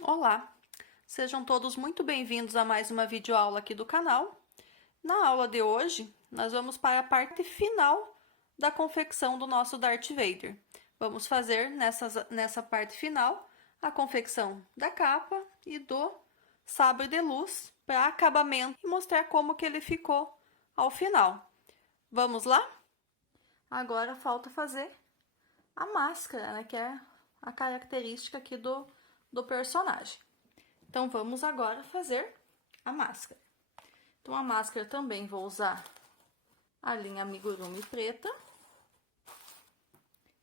Olá, sejam todos muito bem-vindos a mais uma videoaula aqui do canal. Na aula de hoje, nós vamos para a parte final da confecção do nosso Darth Vader. Vamos fazer nessa parte final a confecção da capa e do sabre de luz para acabamento e mostrar como que ele ficou ao final. Vamos lá? Agora falta fazer a máscara, né, que é a característica aqui do personagem. Então, vamos agora fazer a máscara. Então, a máscara também vou usar a linha amigurumi preta.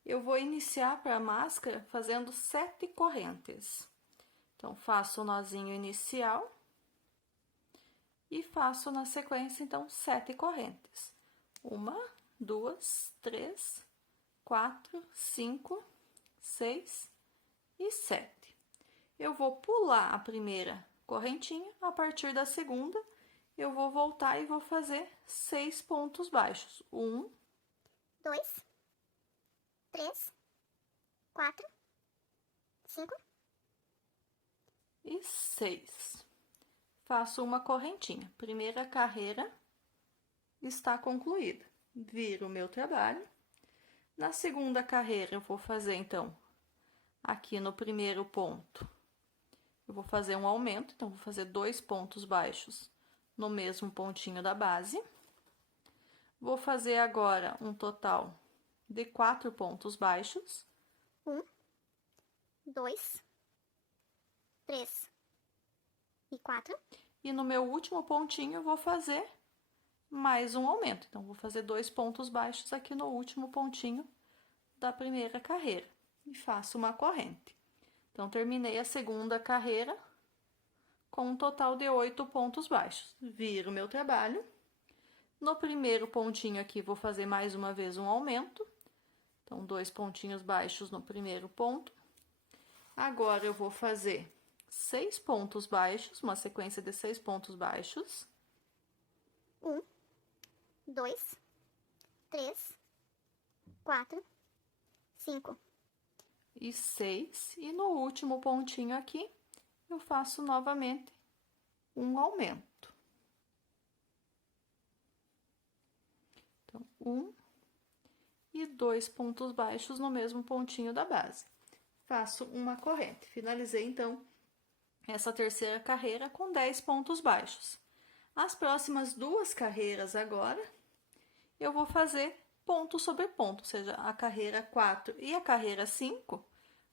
Eu vou iniciar para a máscara fazendo 7 correntes. Então, faço o nozinho inicial e faço na sequência, então, 7 correntes. 1, 2, 3, 4, 5, 6 e 7. Eu vou pular a primeira correntinha, a partir da segunda, eu vou voltar e vou fazer 6 pontos baixos. 1, 2, 3, 4, 5 e 6. Faço uma correntinha. Primeira carreira está concluída. Viro o meu trabalho. Na segunda carreira, eu vou fazer, então, aqui no primeiro ponto, eu vou fazer um aumento, então, vou fazer 2 pontos baixos no mesmo pontinho da base. Vou fazer agora um total de 4 pontos baixos. 1, 2, 3 e 4. E no meu último pontinho, eu vou fazer mais um aumento. Então, vou fazer 2 pontos baixos aqui no último pontinho da primeira carreira. E faço uma corrente. Então, terminei a segunda carreira com um total de 8 pontos baixos. Viro meu trabalho. No primeiro pontinho aqui, vou fazer mais uma vez um aumento. Então, 2 pontinhos baixos no primeiro ponto. Agora, eu vou fazer 6 pontos baixos, uma sequência de 6 pontos baixos. 1, 2, 3, 4, 5 e 6. E no último pontinho aqui, eu faço novamente um aumento. Então, 1 e 2 pontos baixos no mesmo pontinho da base. Faço uma corrente. Finalizei, então, essa terceira carreira com 10 pontos baixos. As próximas 2 carreiras agora, eu vou fazer ponto sobre ponto, ou seja, a carreira 4 e a carreira 5,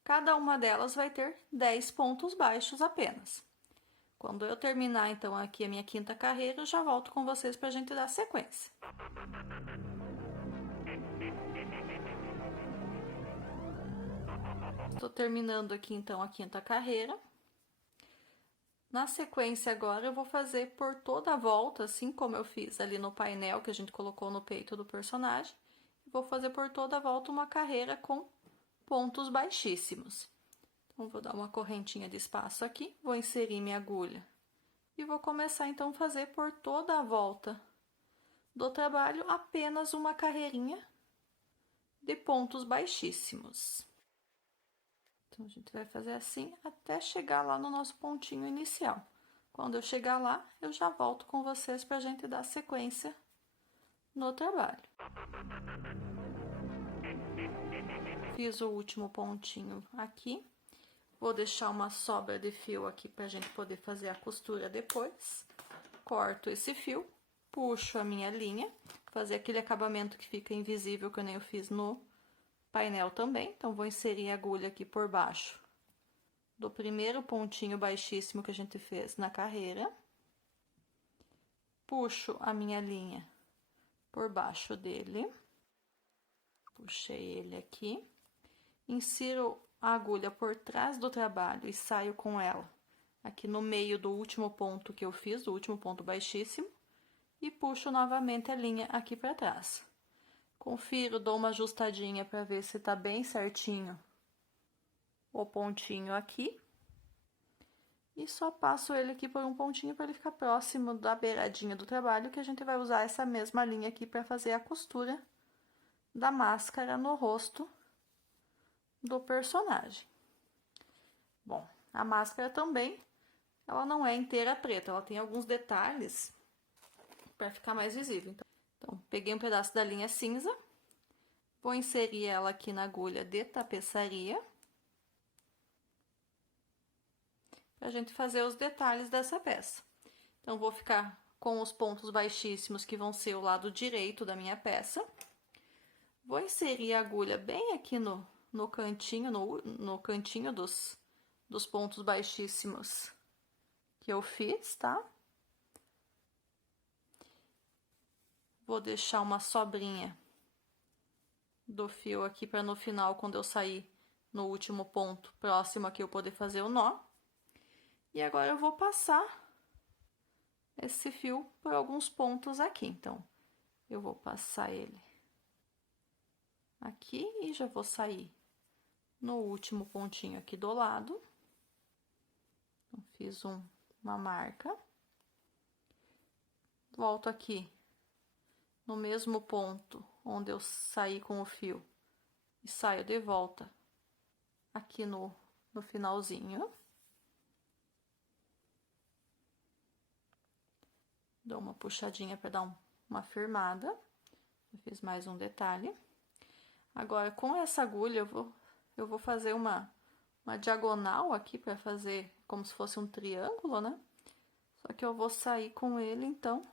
cada uma delas vai ter 10 pontos baixos apenas. Quando eu terminar, então, aqui a minha quinta carreira, eu já volto com vocês para a gente dar sequência. Estou terminando aqui, então, a quinta carreira. Na sequência, agora, eu vou fazer por toda a volta, assim como eu fiz ali no painel que a gente colocou no peito do personagem. Vou fazer por toda a volta uma carreira com pontos baixíssimos. Então, vou dar uma correntinha de espaço aqui, vou inserir minha agulha e vou começar, então, a fazer por toda a volta do trabalho apenas uma carreirinha de pontos baixíssimos. Então, a gente vai fazer assim até chegar lá no nosso pontinho inicial. Quando eu chegar lá, eu já volto com vocês para a gente dar sequência no trabalho. Fiz o último pontinho aqui. Vou deixar uma sobra de fio aqui para a gente poder fazer a costura depois. Corto esse fio, puxo a minha linha, fazer aquele acabamento que fica invisível, que eu nem eu fiz no painel também. Então, vou inserir a agulha aqui por baixo do primeiro pontinho baixíssimo que a gente fez na carreira. Puxo a minha linha por baixo dele. Puxei ele aqui. Insiro a agulha por trás do trabalho e saio com ela aqui no meio do último ponto que eu fiz, do último ponto baixíssimo. E puxo novamente a linha aqui para trás. Confiro, dou uma ajustadinha para ver se tá bem certinho o pontinho aqui. E só passo ele aqui por um pontinho para ele ficar próximo da beiradinha do trabalho, que a gente vai usar essa mesma linha aqui para fazer a costura da máscara no rosto do personagem. Bom, A máscara também, ela não é inteira preta, ela tem alguns detalhes para ficar mais visível. Então, peguei um pedaço da linha cinza, vou inserir ela aqui na agulha de tapeçaria, para a gente fazer os detalhes dessa peça. Então, vou ficar com os pontos baixíssimos, que vão ser o lado direito da minha peça. Vou inserir a agulha bem aqui no cantinho, no cantinho dos pontos baixíssimos que eu fiz, tá? Vou deixar uma sobrinha do fio aqui para no final, quando eu sair no último ponto próximo aqui, eu poder fazer o nó. E agora eu vou passar esse fio por alguns pontos aqui. Então, eu vou passar ele aqui e já vou sair no último pontinho aqui do lado. Então, fiz uma marca. Volto aqui no mesmo ponto onde eu saí com o fio e saio de volta aqui no finalzinho. Dou uma puxadinha para dar uma firmada. Eu fiz mais um detalhe. Agora, com essa agulha, eu vou fazer uma diagonal aqui para fazer como se fosse um triângulo, né? Só que eu vou sair com ele, então,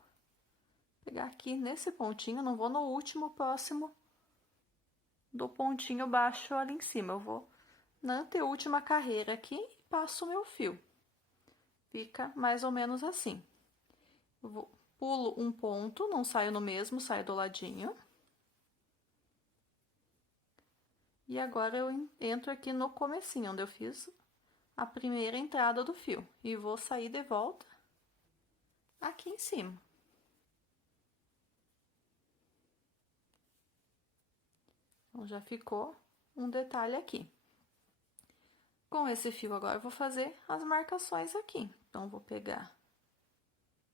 pegar aqui nesse pontinho, não vou no último próximo do pontinho baixo ali em cima. Eu vou na anteúltima carreira aqui e passo o meu fio. Fica mais ou menos assim. Eu pulo um ponto, não saio no mesmo, saio do ladinho. E agora eu entro aqui no comecinho, onde eu fiz a primeira entrada do fio. E vou sair de volta aqui em cima. Então, já ficou um detalhe aqui. Com esse fio agora eu vou fazer as marcações aqui. Então, vou pegar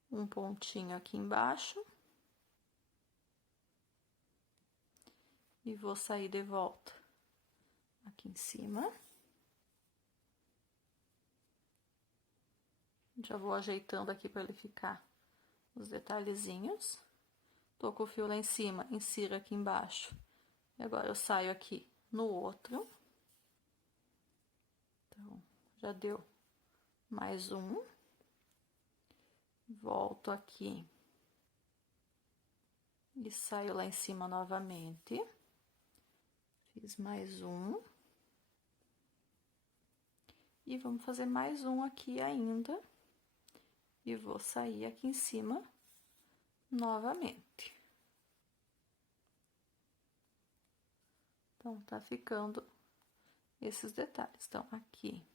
um pontinho aqui embaixo. E vou sair de volta aqui em cima. Já vou ajeitando aqui para ele ficar os detalhezinhos. Tô com o fio lá em cima, insiro aqui embaixo. E agora eu saio aqui no outro. Então, já deu mais um. Volto aqui. E saio lá em cima novamente. Fiz mais um. E vamos fazer mais um aqui ainda. E vou sair aqui em cima novamente. Então, tá ficando esses detalhes. Então, aqui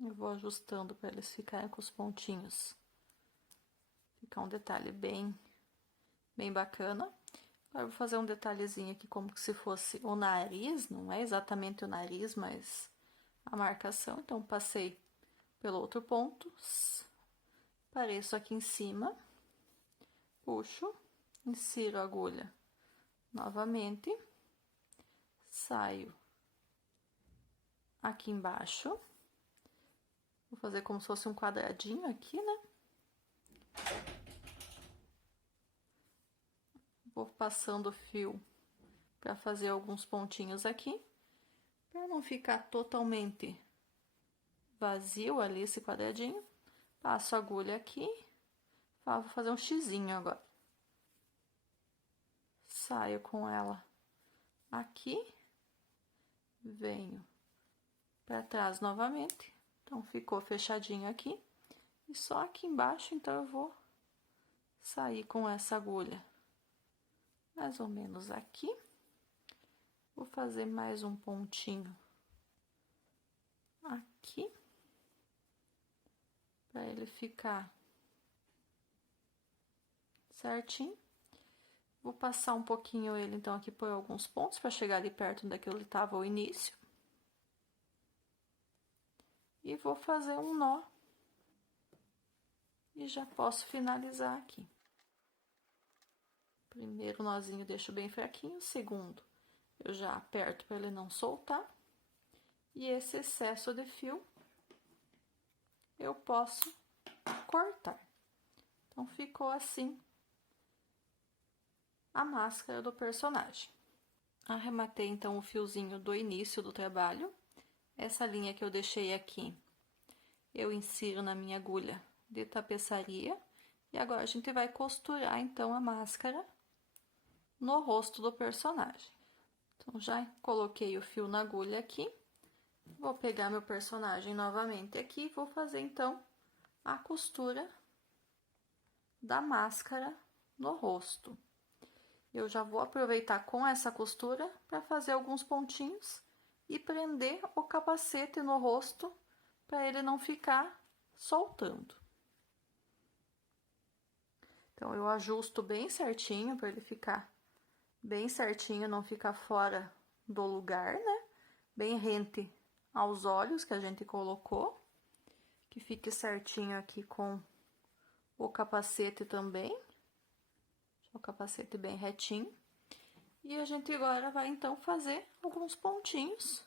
eu vou ajustando para eles ficarem com os pontinhos. Ficar um detalhe bem bacana. Agora, eu vou fazer um detalhezinho aqui como se fosse o nariz, não é exatamente o nariz, mas a marcação. Então, passei pelo outro ponto, pareço aqui em cima, puxo, insiro a agulha novamente, saio aqui embaixo, vou fazer como se fosse um quadradinho aqui, né? Vou passando o fio para fazer alguns pontinhos aqui, para não ficar totalmente vazio ali esse quadradinho. Passo a agulha aqui, vou fazer um xizinho agora. Saio com ela aqui, venho para trás novamente, então ficou fechadinho aqui. E só aqui embaixo, então, eu vou sair com essa agulha mais ou menos aqui. Vou fazer mais um pontinho aqui, para ele ficar certinho. Vou passar um pouquinho ele, então, aqui por alguns pontos, para chegar ali perto daquilo que estava o início. E vou fazer um nó. E já posso finalizar aqui. Primeiro nozinho deixo bem fraquinho, segundo Eu já aperto para ele não soltar. E esse excesso de fio eu posso cortar. Então, ficou assim a máscara do personagem. Arrematei, então, o fiozinho do início do trabalho. Essa linha que eu deixei aqui, eu insiro na minha agulha de tapeçaria. E agora a gente vai costurar, então, a máscara no rosto do personagem. Então, já coloquei o fio na agulha aqui. Vou pegar meu personagem novamente aqui e vou fazer, então, a costura da máscara no rosto. Eu já vou aproveitar com essa costura para fazer alguns pontinhos e prender o capacete no rosto para ele não ficar soltando. Então, eu ajusto bem certinho para ele ficar bem certinho, não ficar fora do lugar, né? Bem rente aos olhos que a gente colocou. Que fique certinho aqui com o capacete também. O capacete bem retinho. E a gente agora vai então fazer alguns pontinhos,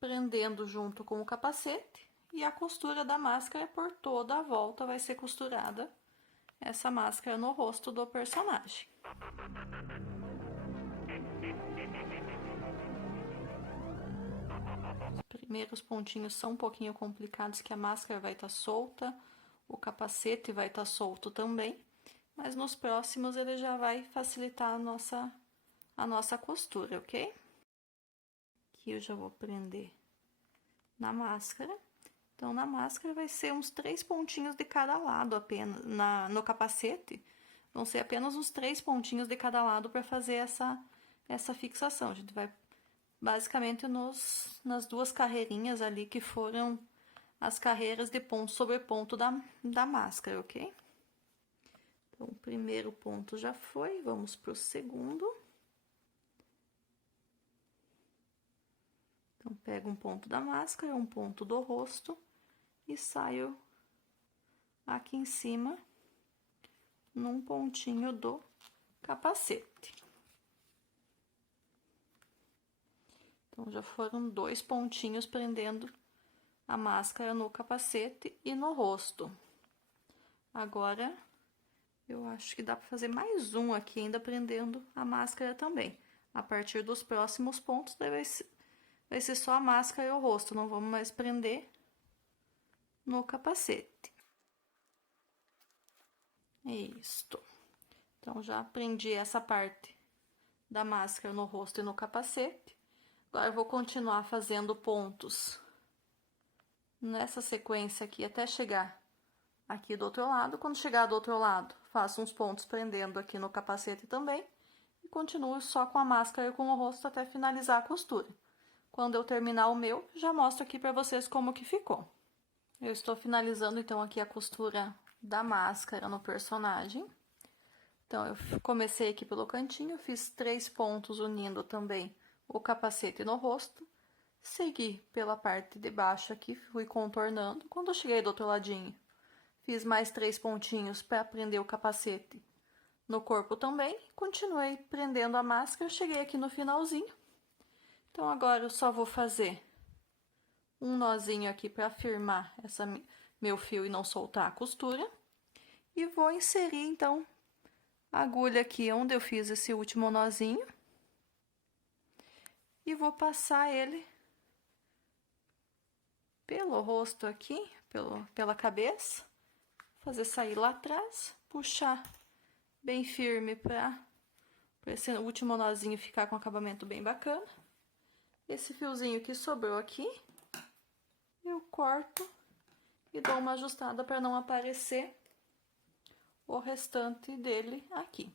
prendendo junto com o capacete, e a costura da máscara por toda a volta vai ser costurada essa máscara no rosto do personagem. Os primeiros pontinhos são um pouquinho complicados, que a máscara vai estar solta, o capacete vai estar solto também. Mas nos próximos ele já vai facilitar a nossa costura, ok? Aqui eu já vou prender na máscara. Então, na máscara vai ser uns 3 pontinhos de cada lado apenas. No capacete, vão ser apenas uns 3 pontinhos de cada lado para fazer essa fixação. A gente vai basicamente nas duas carreirinhas ali que foram as carreiras de ponto sobre ponto da máscara, ok? Então, o primeiro ponto já foi, vamos para o segundo. Então, pego um ponto da máscara, um ponto do rosto e saio aqui em cima num pontinho do capacete. Então, já foram 2 pontinhos prendendo a máscara no capacete e no rosto. Agora, eu acho que dá para fazer mais um aqui, ainda prendendo a máscara também. A partir dos próximos pontos, daí vai ser só a máscara e o rosto, não vamos mais prender no capacete. Isto. Então, já prendi essa parte da máscara no rosto e no capacete. Agora, eu vou continuar fazendo pontos nessa sequência aqui até chegar aqui do outro lado. Quando chegar do outro lado, faço uns pontos prendendo aqui no capacete também. E continuo só com a máscara e com o rosto até finalizar a costura. Quando eu terminar o meu, já mostro aqui para vocês como que ficou. Eu estou finalizando então aqui a costura da máscara no personagem. Então, eu comecei aqui pelo cantinho, fiz 3 pontos unindo também o capacete no rosto. Segui pela parte de baixo aqui, fui contornando. Quando eu cheguei do outro ladinho, fiz mais 3 pontinhos para prender o capacete no corpo também. Continuei prendendo a máscara, cheguei aqui no finalzinho. Então, agora eu só vou fazer um nozinho aqui para firmar meu fio e não soltar a costura. E vou inserir, então, a agulha aqui onde eu fiz esse último nozinho. E vou passar ele pelo rosto aqui, pela cabeça. Fazer sair lá atrás, puxar bem firme para esse último nozinho ficar com acabamento bem bacana. Esse fiozinho que sobrou aqui, eu corto e dou uma ajustada para não aparecer o restante dele aqui.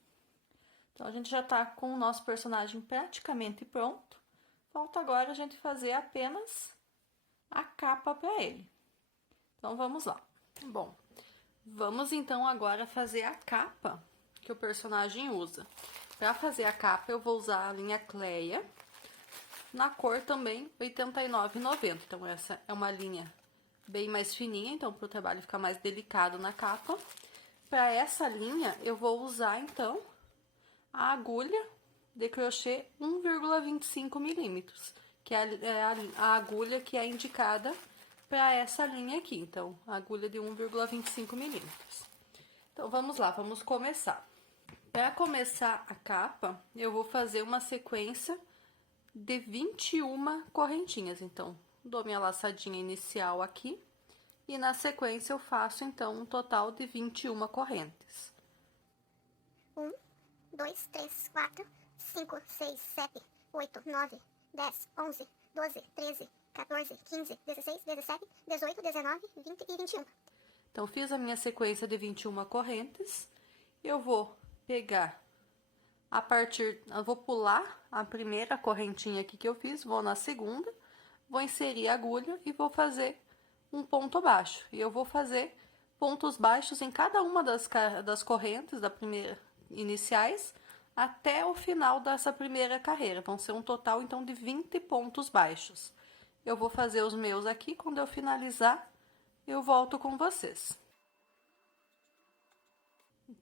Então, a gente já tá com o nosso personagem praticamente pronto. Falta agora a gente fazer apenas a capa para ele. Então, vamos lá. Bom, vamos então agora fazer a capa que o personagem usa. Para fazer a capa, eu vou usar a linha Cleia, na cor também R$ 89,90. Então, essa é uma linha bem mais fininha, então, para o trabalho ficar mais delicado na capa. Para essa linha, eu vou usar, então, a agulha de crochê 1,25 milímetros, que é a agulha que é indicada para essa linha aqui. Então, a agulha de 1,25 milímetros. Então, vamos lá, vamos começar. Para começar a capa, eu vou fazer uma sequência de 21 correntinhas. Então, dou minha laçadinha inicial aqui e na sequência eu faço, então, um total de 21 correntes. 1, 2, 3, 4, 5, 6, 7, 8, 9, 10, 11, 12, 13, 14, 15, 16, 17, 18, 19, 20 e 21. Então, fiz a minha sequência de 21 correntes. Eu vou pegar eu vou pular a primeira correntinha aqui que eu fiz, vou na segunda, vou inserir a agulha e vou fazer um ponto baixo. E eu vou fazer pontos baixos em cada uma das correntes da primeira iniciais até o final dessa primeira carreira. Vão ser um total, então, de 20 pontos baixos. Eu vou fazer os meus aqui, quando eu finalizar, eu volto com vocês.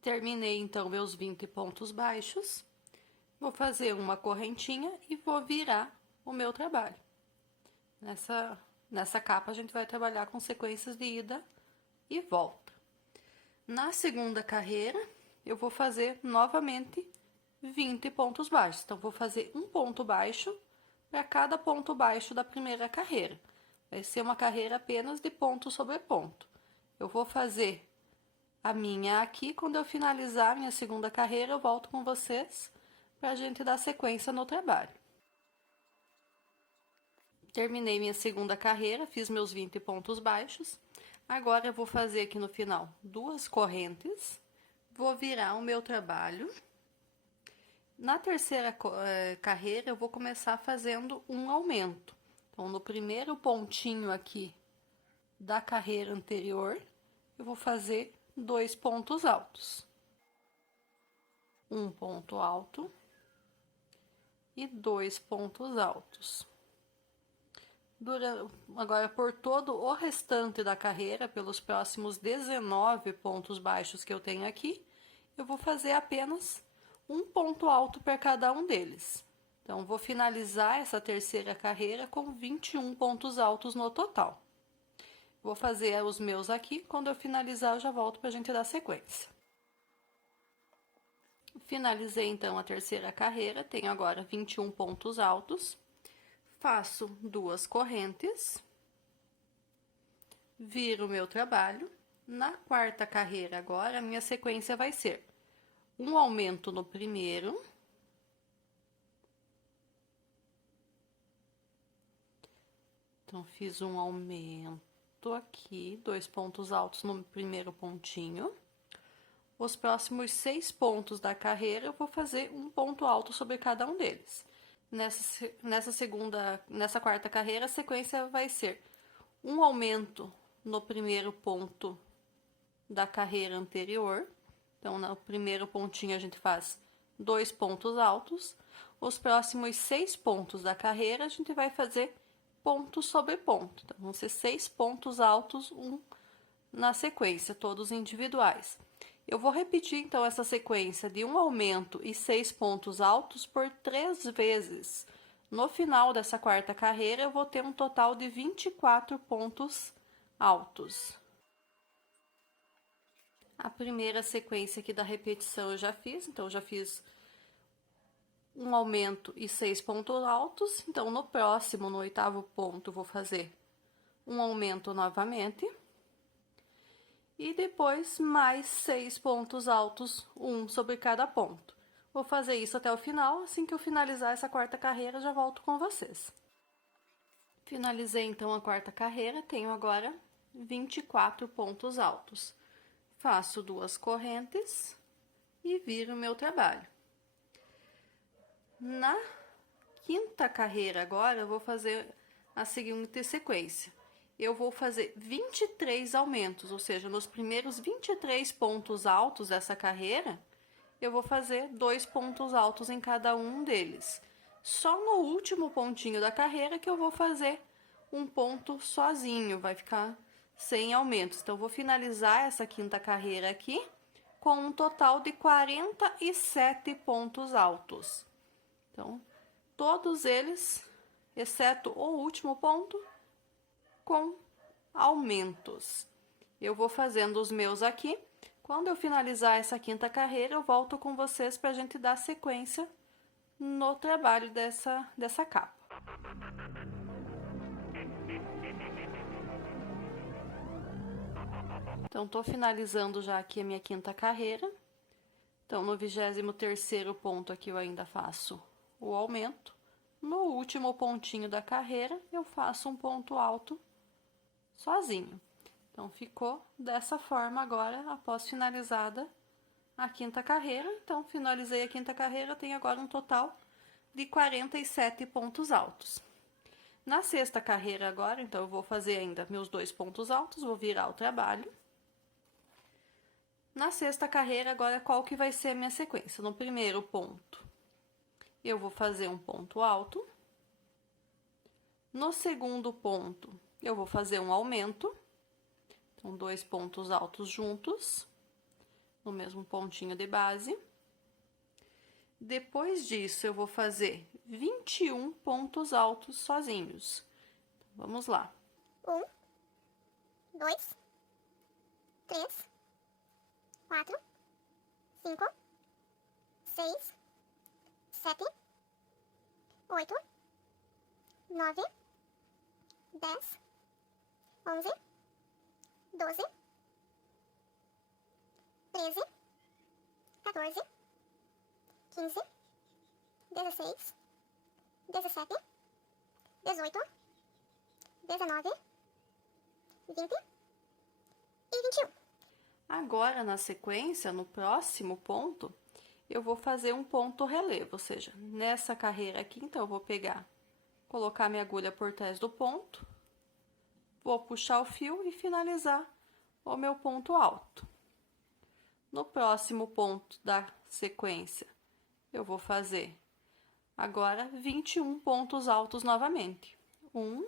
Terminei, então, meus 20 pontos baixos. Vou fazer uma correntinha e vou virar o meu trabalho. Nessa capa, a gente vai trabalhar com sequências de ida e volta. Na segunda carreira, eu vou fazer novamente 20 pontos baixos. Então, vou fazer um ponto baixo para cada ponto baixo da primeira carreira. Vai ser uma carreira apenas de ponto sobre ponto. Eu vou fazer a minha aqui, quando eu finalizar a minha segunda carreira, eu volto com vocês para a gente dar sequência no trabalho. Terminei minha segunda carreira, fiz meus 20 pontos baixos. Agora eu vou fazer aqui no final 2 correntes, vou virar o meu trabalho. Na terceira carreira, eu vou começar fazendo um aumento. Então, no primeiro pontinho aqui da carreira anterior, eu vou fazer 2 pontos altos. Um ponto alto e 2 pontos altos. Agora, por todo o restante da carreira, pelos próximos 19 pontos baixos que eu tenho aqui, eu vou fazer apenas um ponto alto para cada um deles. Então, vou finalizar essa terceira carreira com 21 pontos altos no total. Vou fazer os meus aqui, quando eu finalizar eu já volto para a gente dar sequência. Finalizei então a terceira carreira, tenho agora 21 pontos altos. Faço 2 correntes, viro o meu trabalho. Na quarta carreira agora, a minha sequência vai ser um aumento no primeiro, então fiz um aumento aqui, 2 pontos altos no primeiro pontinho. Os próximos 6 pontos da carreira eu vou fazer um ponto alto sobre cada um deles. Nessa quarta carreira, a sequência vai ser um aumento no primeiro ponto da carreira anterior. Então, no primeiro pontinho a gente faz 2 pontos altos. Os próximos 6 pontos da carreira a gente vai fazer ponto sobre ponto. Então, vão ser 6 pontos altos, um na sequência, todos individuais. Eu vou repetir, então, essa sequência de um aumento e 6 pontos altos por 3 vezes. No final dessa quarta carreira, eu vou ter um total de 24 pontos altos. A primeira sequência aqui da repetição eu já fiz, então, eu já fiz um aumento e 6 pontos altos. Então, no próximo, no 8º ponto, vou fazer um aumento novamente. E depois mais 6 pontos altos, um sobre cada ponto. Vou fazer isso até o final, assim que eu finalizar essa quarta carreira, já volto com vocês. Finalizei então a quarta carreira, tenho agora 24 pontos altos. Faço 2 correntes e viro o meu trabalho. Na quinta carreira agora, eu vou fazer a seguinte sequência. Eu vou fazer 23 aumentos, ou seja, nos primeiros 23 pontos altos dessa carreira, eu vou fazer 2 pontos altos em cada um deles. Só no último pontinho da carreira que eu vou fazer um ponto sozinho, vai ficar sem aumentos. Então, eu vou finalizar essa quinta carreira aqui com um total de 47 pontos altos. Então, todos eles, exceto o último ponto, com aumentos. Eu vou fazendo os meus aqui. Quando eu finalizar essa quinta carreira, eu volto com vocês para a gente dar sequência no trabalho dessa capa. Então, tô finalizando já aqui a minha quinta carreira. Então, no 23º ponto aqui eu ainda faço o aumento. No último pontinho da carreira, eu faço um ponto alto sozinho. Então, ficou dessa forma agora, após finalizada a quinta carreira. Então, finalizei a quinta carreira, tenho agora um total de 47 pontos altos. Na sexta carreira agora, então, eu vou fazer ainda meus 2 pontos altos, vou virar o trabalho. Na sexta carreira, agora, qual que vai ser a minha sequência? No primeiro ponto, eu vou fazer um ponto alto. No segundo ponto, eu vou fazer um aumento. Então, 2 pontos altos juntos, no mesmo pontinho de base. Depois disso, eu vou fazer 21 pontos altos sozinhos. Então, vamos lá. 1, 2, 3, 4, 5, 6, 7, 8, 9, 10, 11, 12, 13, 14, 15, 16, 17, 18, 19, 20 e 21. Agora, na sequência, no próximo ponto, eu vou fazer um ponto relevo, ou seja, nessa carreira aqui, então, eu vou colocar minha agulha por trás do ponto, vou puxar o fio e finalizar o meu ponto alto. No próximo ponto da sequência, eu vou fazer agora 21 pontos altos novamente. 1,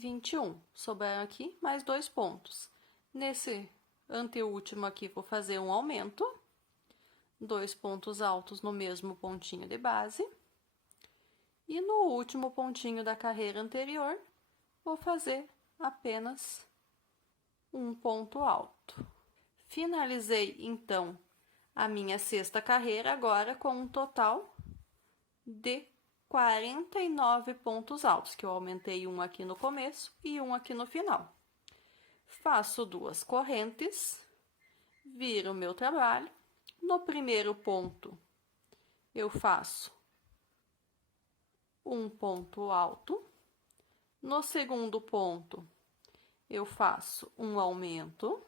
21. Sobraram aqui mais 2 pontos. Nesse anteúltimo aqui, vou fazer um aumento. 2 pontos altos no mesmo pontinho de base. E no último pontinho da carreira anterior, vou fazer apenas um ponto alto. Finalizei, então, a minha sexta carreira agora com um total de 49 pontos altos, que eu aumentei um aqui no começo e um aqui no final. Faço 2 correntes, viro o meu trabalho. No primeiro ponto, eu faço um ponto alto. No segundo ponto, eu faço um aumento.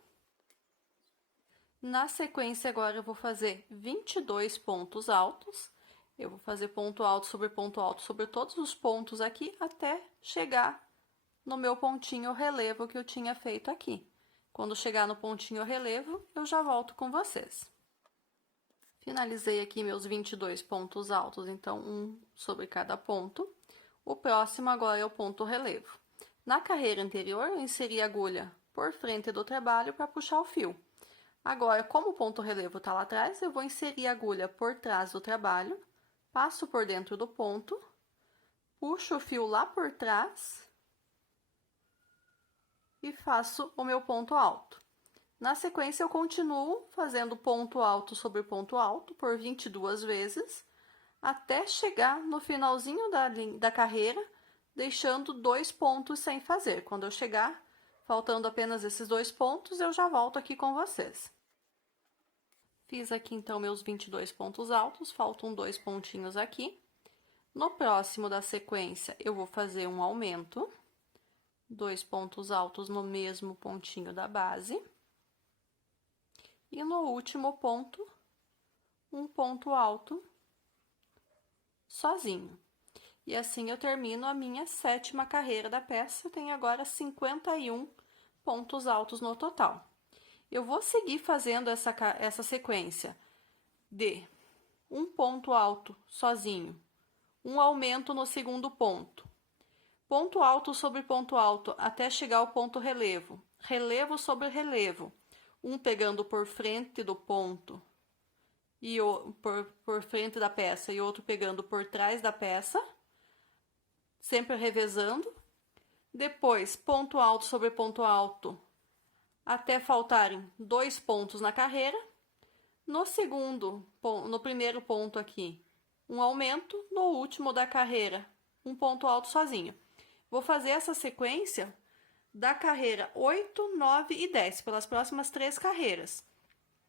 Na sequência, agora, eu vou fazer 22 pontos altos. Eu vou fazer ponto alto sobre todos os pontos aqui, até chegar no meu pontinho relevo que eu tinha feito aqui. Quando chegar no pontinho relevo, eu já volto com vocês. Finalizei aqui meus 22 pontos altos, então, um sobre cada ponto. O próximo agora é o ponto relevo. Na carreira anterior, eu inseri a agulha por frente do trabalho para puxar o fio. Agora, como o ponto relevo está lá atrás, eu vou inserir a agulha por trás do trabalho, passo por dentro do ponto, puxo o fio lá por trás e faço o meu ponto alto. Na sequência, eu continuo fazendo ponto alto sobre ponto alto por 22 vezes, até chegar no finalzinho da carreira, deixando 2 pontos sem fazer. Quando eu chegar, faltando apenas esses 2 pontos, eu já volto aqui com vocês. Fiz aqui, então, meus 22 pontos altos, faltam 2 pontinhos aqui. No próximo da sequência, eu vou fazer um aumento, 2 pontos altos no mesmo pontinho da base. E no último ponto, um ponto alto sozinho. E assim eu termino a minha 7ª carreira da peça. Eu tenho agora 51 pontos altos no total. Eu vou seguir fazendo essa sequência de um ponto alto sozinho, um aumento no segundo ponto, ponto alto sobre ponto alto até chegar ao ponto relevo, relevo sobre relevo, um pegando por frente do ponto e por frente da peça e outro pegando por trás da peça, sempre revezando. Depois, ponto alto sobre ponto alto, até faltarem 2 pontos na carreira. No primeiro ponto aqui, um aumento. No último da carreira, um ponto alto sozinho. Vou fazer essa sequência da carreira 8, 9 e 10, pelas próximas 3 carreiras.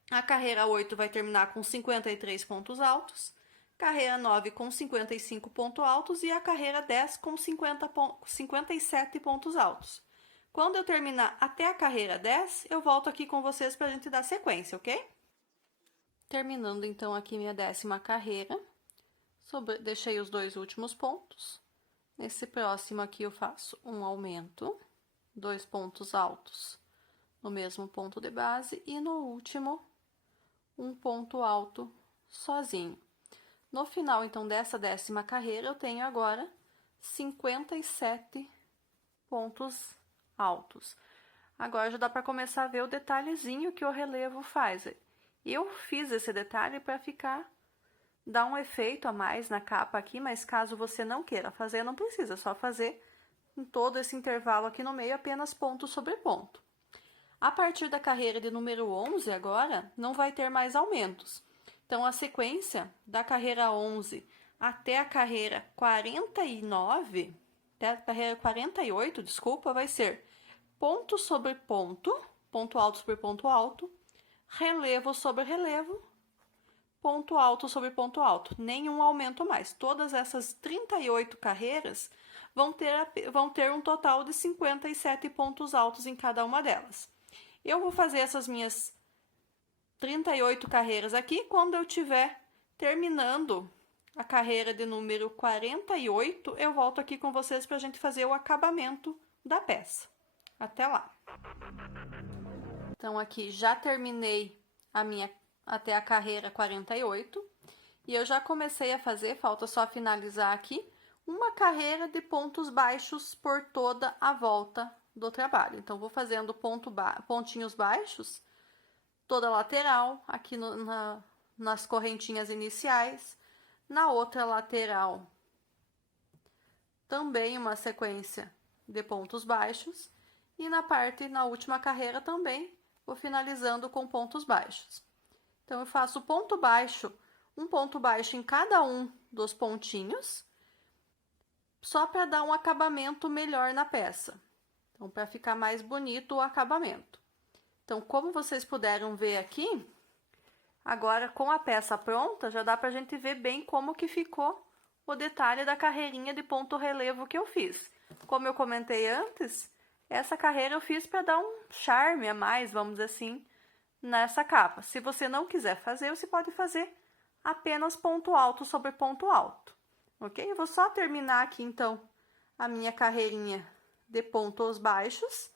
A carreira 8 vai terminar com 53 pontos altos, carreira 9 com 55 pontos altos e a carreira 10 com 57 pontos altos. Quando eu terminar até a carreira 10, eu volto aqui com vocês para a gente dar sequência, ok? Terminando então aqui minha 10ª carreira, deixei os 2 últimos pontos. Nesse próximo aqui eu faço um aumento, 2 pontos altos no mesmo ponto de base e no último um ponto alto sozinho. No final, então, dessa 10ª carreira, eu tenho agora 57 pontos altos. Agora já dá para começar a ver o detalhezinho que o relevo faz. Eu fiz esse detalhe para dar um efeito a mais na capa aqui, mas caso você não queira fazer, não precisa, só fazer em todo esse intervalo aqui no meio, apenas ponto sobre ponto. A partir da carreira de número 11 agora, não vai ter mais aumentos. Então, a sequência da carreira 11 até a carreira 49, até a carreira 48, desculpa, vai ser ponto sobre ponto, ponto alto sobre ponto alto, relevo sobre relevo, ponto alto sobre ponto alto. Nenhum aumento mais. Todas essas 38 carreiras vão ter um total de 57 pontos altos em cada uma delas. Eu vou fazer essas minhas 38 carreiras aqui. Quando eu estiver terminando a carreira de número 48, eu volto aqui com vocês para a gente fazer o acabamento da peça. Até lá! Então, aqui já terminei até a carreira 48 e eu já comecei a fazer, falta só finalizar aqui, uma carreira de pontos baixos por toda a volta do trabalho. Então, vou fazendo pontinhos baixos, toda a lateral, aqui nas correntinhas iniciais, na outra lateral também uma sequência de pontos baixos e na última carreira também vou finalizando com pontos baixos. Então, eu faço um ponto baixo em cada um dos pontinhos, só para dar um acabamento melhor na peça. Então, para ficar mais bonito o acabamento. Então, como vocês puderam ver aqui, agora com a peça pronta, já dá para a gente ver bem como que ficou o detalhe da carreirinha de ponto relevo que eu fiz. Como eu comentei antes, essa carreira eu fiz para dar um charme a mais, vamos dizer assim, nessa capa. Se você não quiser fazer, você pode fazer apenas ponto alto sobre ponto alto, ok? Eu vou só terminar aqui, então, a minha carreirinha de pontos baixos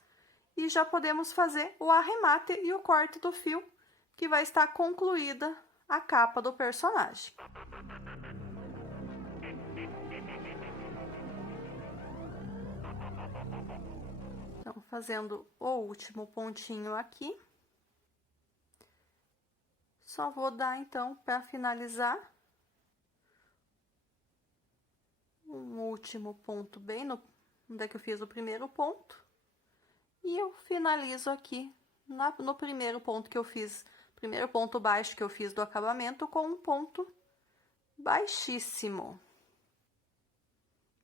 e já podemos fazer o arremate e o corte do fio, que vai estar concluída a capa do personagem. Então, fazendo o último pontinho aqui. Só vou dar, então, para finalizar, um último ponto bem onde é que eu fiz o primeiro ponto. E eu finalizo aqui no primeiro ponto que eu fiz, primeiro ponto baixo que eu fiz do acabamento, com um ponto baixíssimo.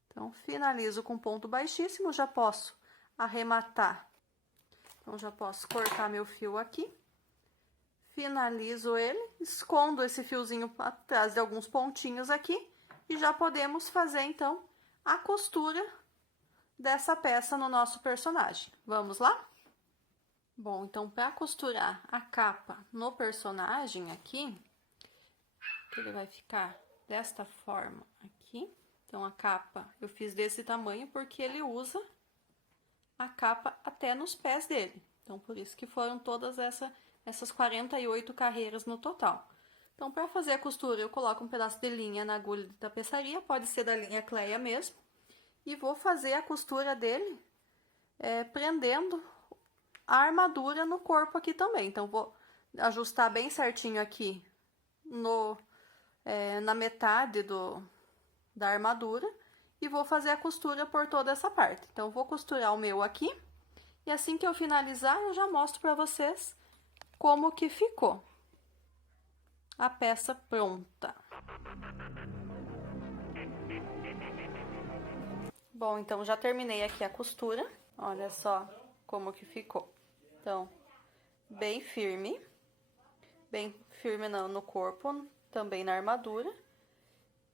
Então, finalizo com ponto baixíssimo, já posso arrematar. Então, já posso cortar meu fio aqui. Finalizo ele, escondo esse fiozinho atrás de alguns pontinhos aqui e já podemos fazer, então, a costura dessa peça no nosso personagem. Vamos lá? Bom, então, para costurar a capa no personagem aqui, ele vai ficar desta forma aqui. Então, a capa eu fiz desse tamanho porque ele usa a capa até nos pés dele. Então, por isso que foram todas essas 48 carreiras no total. Então, para fazer a costura, eu coloco um pedaço de linha na agulha de tapeçaria, pode ser da linha Cleia mesmo. e vou fazer a costura dele prendendo a armadura no corpo aqui também. Então, vou ajustar bem certinho aqui na metade da armadura e vou fazer a costura por toda essa parte. Então, vou costurar o meu aqui e assim que eu finalizar, eu já mostro para vocês como que ficou a peça pronta. Bom, então já terminei aqui a costura. Olha só como que ficou. Então, bem firme no corpo, também na armadura.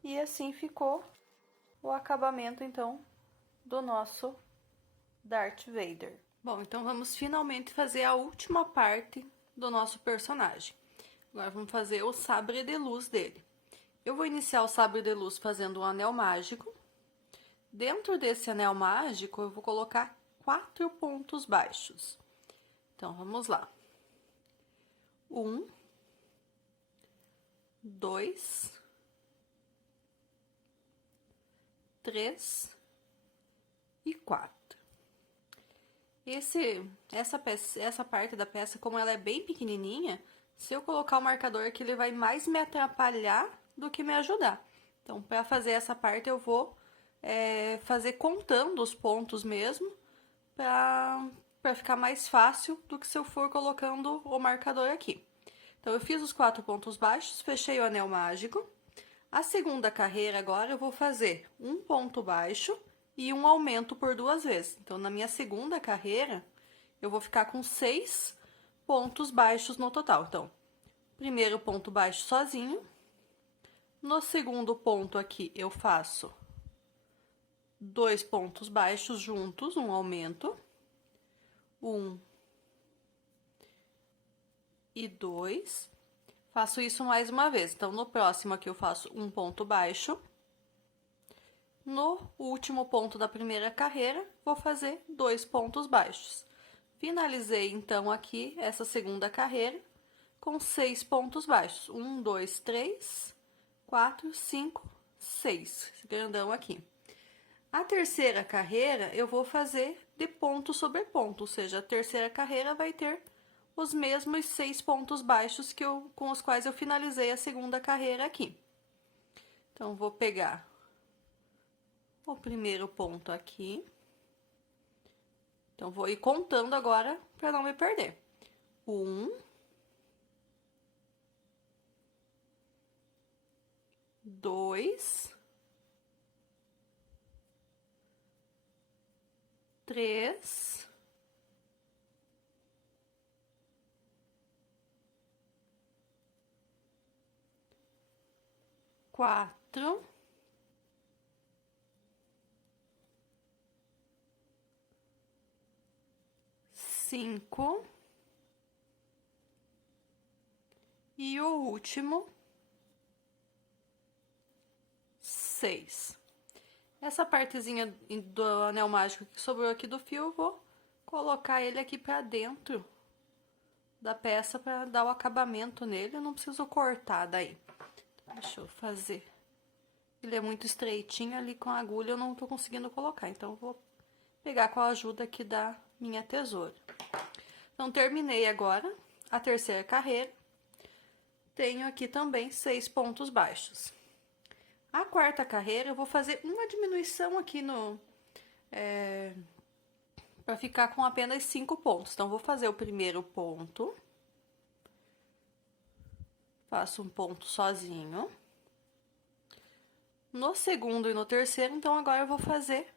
E assim ficou o acabamento, então, do nosso Darth Vader. Bom, então vamos finalmente fazer a última parte do nosso personagem. Agora vamos fazer o sabre de luz dele. Eu vou iniciar o sabre de luz fazendo um anel mágico. Dentro desse anel mágico, eu vou colocar 4 pontos baixos. Então, vamos lá. 1, 2, 3 e 4. Essa parte da peça, como ela é bem pequenininha, se eu colocar o marcador aqui, ele vai mais me atrapalhar do que me ajudar. Então, para fazer essa parte, eu vou fazer contando os pontos mesmo, para ficar mais fácil do que se eu for colocando o marcador aqui. Então, eu fiz os 4 pontos baixos, fechei o anel mágico. A segunda carreira agora eu vou fazer um ponto baixo e um aumento por 2 vezes. Então, na minha segunda carreira, eu vou ficar com 6 pontos baixos no total. Então, primeiro ponto baixo sozinho. No segundo ponto aqui, eu faço 2 pontos baixos juntos, um aumento. 1 e 2. Faço isso mais uma vez. Então, no próximo aqui eu faço um ponto baixo. No último ponto da primeira carreira, vou fazer 2 pontos baixos. Finalizei, então, aqui essa segunda carreira com 6 pontos baixos. 1, 2, 3, 4, 5, 6. Esse grandão aqui. A terceira carreira, eu vou fazer de ponto sobre ponto, ou seja, a terceira carreira vai ter os mesmos 6 pontos baixos com os quais eu finalizei a segunda carreira aqui. Então, vou pegar o primeiro ponto aqui. Então, vou ir contando agora para não me perder. 1, 2, 3, 4, 5 e o último 6. Essa partezinha do anel mágico que sobrou aqui do fio, eu vou colocar ele aqui pra dentro da peça para dar o acabamento nele. Eu não preciso cortar daí. Deixa eu fazer. Ele é muito estreitinho ali com a agulha, eu não tô conseguindo colocar. Então, eu vou pegar com a ajuda aqui da minha tesoura. Então, terminei agora a terceira carreira. Tenho aqui também 6 pontos baixos. A quarta carreira, eu vou fazer uma diminuição aqui para ficar com apenas 5 pontos. Então, vou fazer o primeiro ponto. Faço um ponto sozinho. No segundo e no terceiro, então, agora eu vou fazer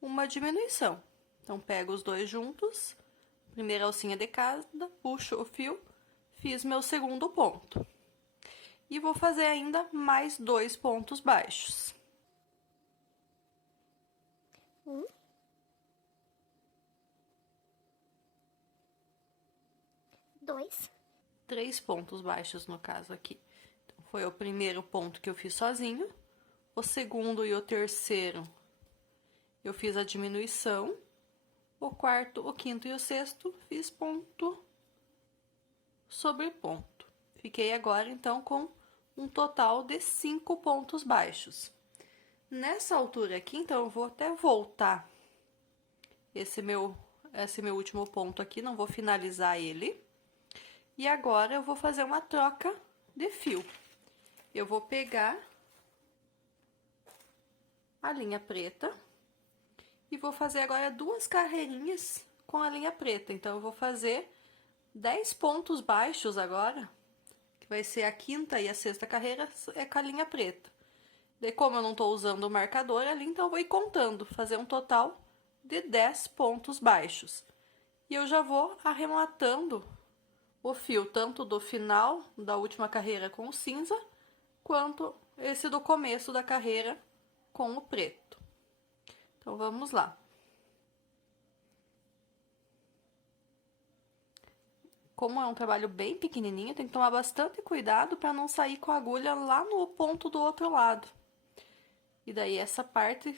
uma diminuição. Então, pego os dois juntos, primeira alcinha de cada, puxo o fio, fiz meu segundo ponto. E vou fazer ainda mais 2 pontos baixos. 1, 2, 3 pontos baixos no caso aqui. Então, foi o primeiro ponto que eu fiz sozinho. O segundo e o terceiro eu fiz a diminuição. O quarto, o quinto e o sexto fiz ponto sobre ponto. Fiquei agora, então, com um total de 5 pontos baixos. Nessa altura aqui, então, eu vou até voltar esse meu último ponto aqui, não vou finalizar ele. E agora eu vou fazer uma troca de fio. Eu vou pegar a linha preta e vou fazer agora 2 carreirinhas com a linha preta. Então, eu vou fazer 10 pontos baixos agora, que vai ser a 5ª e a 6ª carreira, é com a linha preta. Daí, como eu não tô usando o marcador ali, então eu vou ir contando, fazer um total de 10 pontos baixos. E eu já vou arrematando o fio, tanto do final da última carreira com o cinza, quanto esse do começo da carreira com o preto. Então, vamos lá. Como é um trabalho bem pequenininho, tem que tomar bastante cuidado para não sair com a agulha lá no ponto do outro lado. E daí essa parte,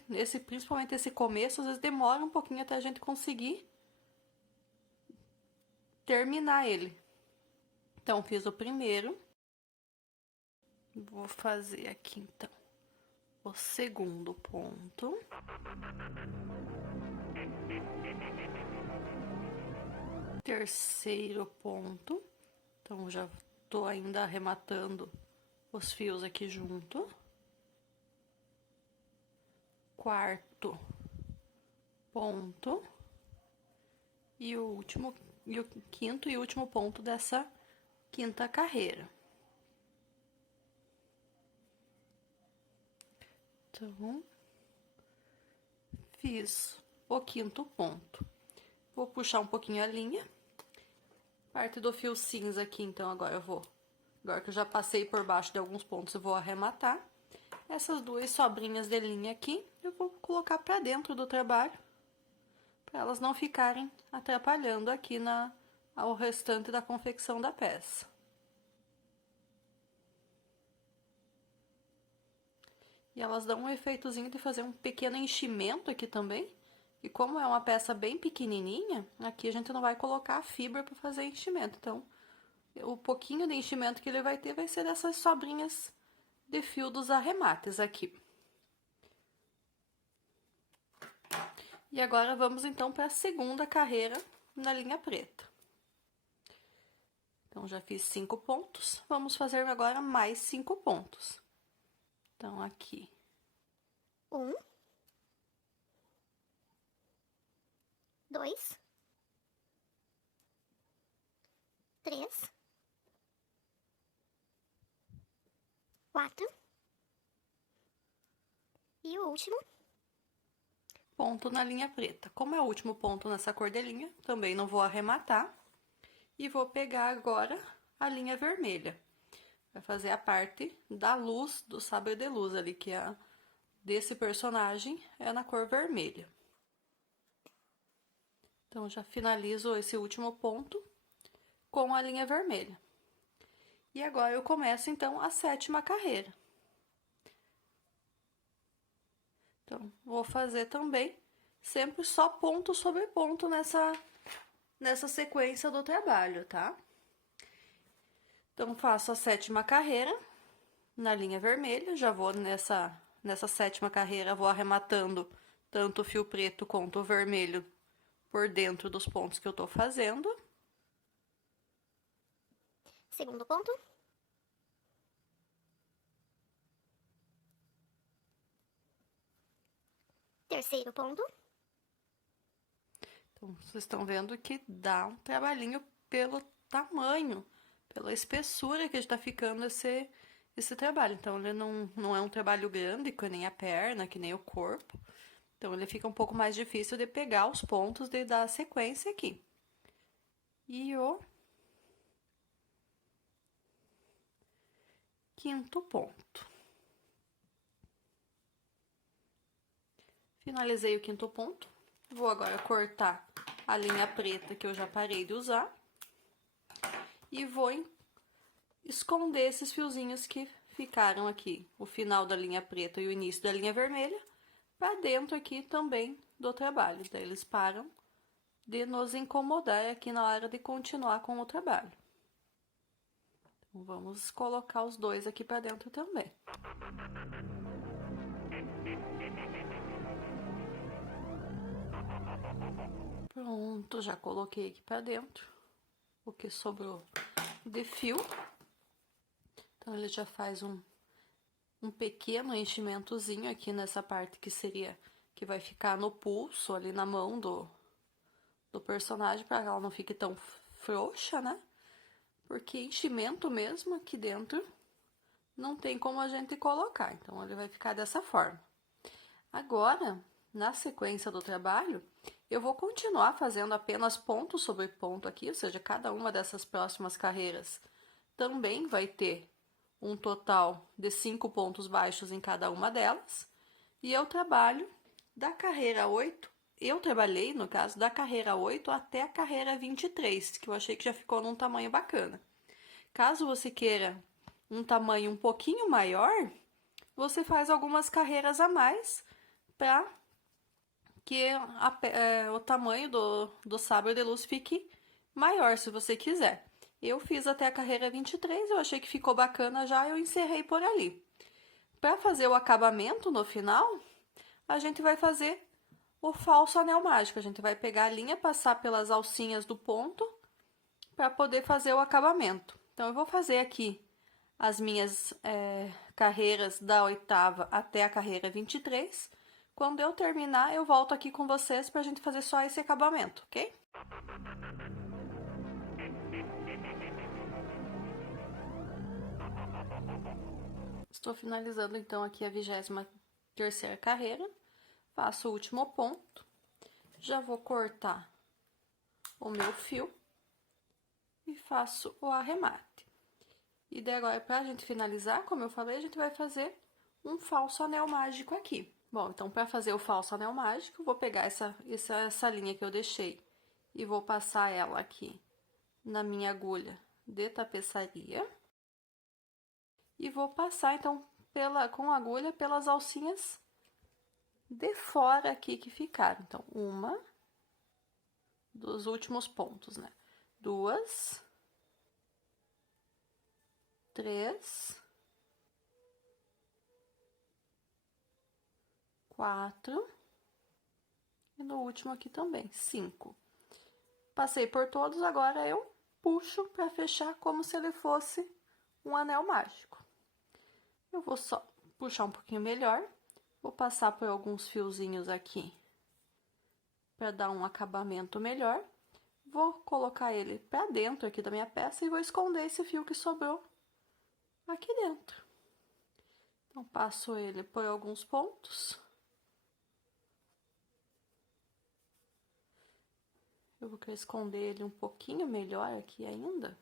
principalmente esse começo, às vezes demora um pouquinho até a gente conseguir terminar ele. Então, fiz o primeiro. Vou fazer aqui, então, o segundo ponto. Terceiro ponto. Então, já tô ainda arrematando os fios aqui junto. Quarto ponto. E o quinto e último ponto dessa 5ª carreira. Então, fiz o 5º ponto. Vou puxar um pouquinho a linha. Parte do fio cinza aqui, então, agora que eu já passei por baixo de alguns pontos, eu vou arrematar. Essas 2 sobrinhas de linha aqui, eu vou colocar pra dentro do trabalho, para elas não ficarem atrapalhando aqui ao restante da confecção da peça. E elas dão um efeitozinho de fazer um pequeno enchimento aqui também. E como é uma peça bem pequenininha, aqui a gente não vai colocar a fibra para fazer enchimento. Então, o pouquinho de enchimento que ele vai ter vai ser dessas sobrinhas de fio dos arremates aqui. E agora vamos então para a 2ª carreira na linha preta. Então, já fiz 5 pontos, vamos fazer agora mais 5 pontos. Então, aqui. 1, 2, 3, 4 e o último ponto na linha preta. Como é o último ponto nessa cordelinha, também não vou arrematar. E vou pegar agora a linha vermelha. Vai fazer a parte da luz, do sabre de luz ali, que é desse personagem, é na cor vermelha. Então, já finalizo esse último ponto com a linha vermelha. E agora eu começo, então, a 7ª carreira. Então, vou fazer também sempre só ponto sobre ponto nessa sequência do trabalho, tá? Então, faço a 7ª carreira na linha vermelha, já vou nessa 7ª carreira, vou arrematando tanto o fio preto quanto o vermelho por dentro dos pontos que eu tô fazendo. Segundo ponto. Terceiro ponto. Então, vocês estão vendo que dá um trabalhinho pelo tamanho, pela espessura que está ficando esse trabalho. Então, ele não é um trabalho grande, que nem a perna, que nem o corpo. Então, ele fica um pouco mais difícil de pegar os pontos da sequência aqui. E o 5º ponto. Finalizei o 5º ponto. Vou agora cortar a linha preta que eu já parei de usar. E vou esconder esses fiozinhos que ficaram aqui, o final da linha preta e o início da linha vermelha, para dentro aqui também do trabalho. Daí eles param de nos incomodar aqui na hora de continuar com o trabalho. Então, vamos colocar os dois aqui para dentro também. Pronto, já coloquei aqui pra dentro o que sobrou de fio. Então, ele já faz um pequeno enchimentozinho aqui nessa parte que seria, que vai ficar no pulso, ali na mão do personagem, para que ela não fique tão frouxa, né? Porque enchimento mesmo aqui dentro não tem como a gente colocar, então ele vai ficar dessa forma. Agora, na sequência do trabalho, eu vou continuar fazendo apenas ponto sobre ponto aqui, ou seja, cada uma dessas próximas carreiras também vai ter um total de 5 pontos baixos em cada uma delas. E eu trabalho da carreira 8, eu trabalhei, no caso, da carreira 8 até a carreira 23, que eu achei que já ficou num tamanho bacana. Caso você queira um tamanho um pouquinho maior, você faz algumas carreiras a mais para que o tamanho do sabre de luz fique maior, se você quiser. Eu fiz até a carreira 23, eu achei que ficou bacana já, eu encerrei por ali. Para fazer o acabamento no final, a gente vai fazer o falso anel mágico. A gente vai pegar a linha, passar pelas alcinhas do ponto para poder fazer o acabamento. Então, eu vou fazer aqui as minhas carreiras da 8ª até a carreira 23. Quando eu terminar, eu volto aqui com vocês para a gente fazer só esse acabamento, ok? Estou finalizando então aqui a 23ª carreira. Faço o último ponto. Já vou cortar o meu fio e faço o arremate. E daí agora, pra gente finalizar, como eu falei, a gente vai fazer um falso anel mágico aqui. Bom, então para fazer o falso anel mágico, eu vou pegar essa linha que eu deixei e vou passar ela aqui na minha agulha de tapeçaria. E vou passar, então, com a agulha pelas alcinhas de fora aqui que ficaram. Então, uma dos últimos pontos, né? 2, 3, 4 e no último aqui também, 5. Passei por todos, agora eu puxo para fechar como se ele fosse um anel mágico. Eu vou só puxar um pouquinho melhor, vou passar por alguns fiozinhos aqui para dar um acabamento melhor. Vou colocar ele para dentro aqui da minha peça e vou esconder esse fio que sobrou aqui dentro. Então, passo ele por alguns pontos. Eu vou querer esconder ele um pouquinho melhor aqui ainda.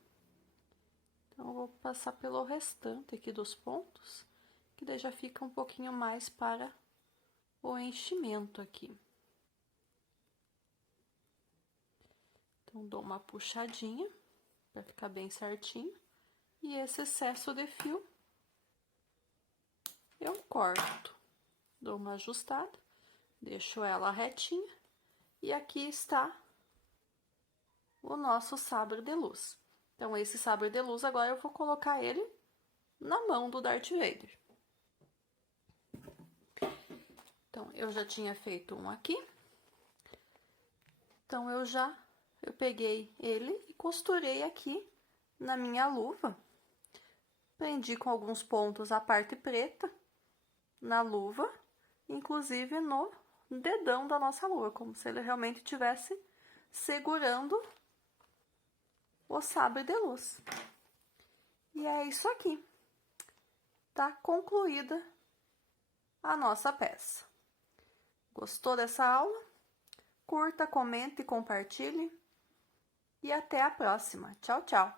Então, eu vou passar pelo restante aqui dos pontos, que daí já fica um pouquinho mais para o enchimento aqui. Então, dou uma puxadinha para ficar bem certinho. E esse excesso de fio, eu corto. Dou uma ajustada, deixo ela retinha. E aqui está o nosso sabre de luz. Então, esse sabre de luz, agora eu vou colocar ele na mão do Darth Vader. Então, eu já tinha feito um aqui. Então, eu peguei ele e costurei aqui na minha luva. Prendi com alguns pontos a parte preta na luva, inclusive no dedão da nossa luva, como se ele realmente estivesse segurando o sabre de luz. E é isso aqui. Tá concluída a nossa peça. Gostou dessa aula? Curta, comente e compartilhe. E até a próxima. Tchau, tchau!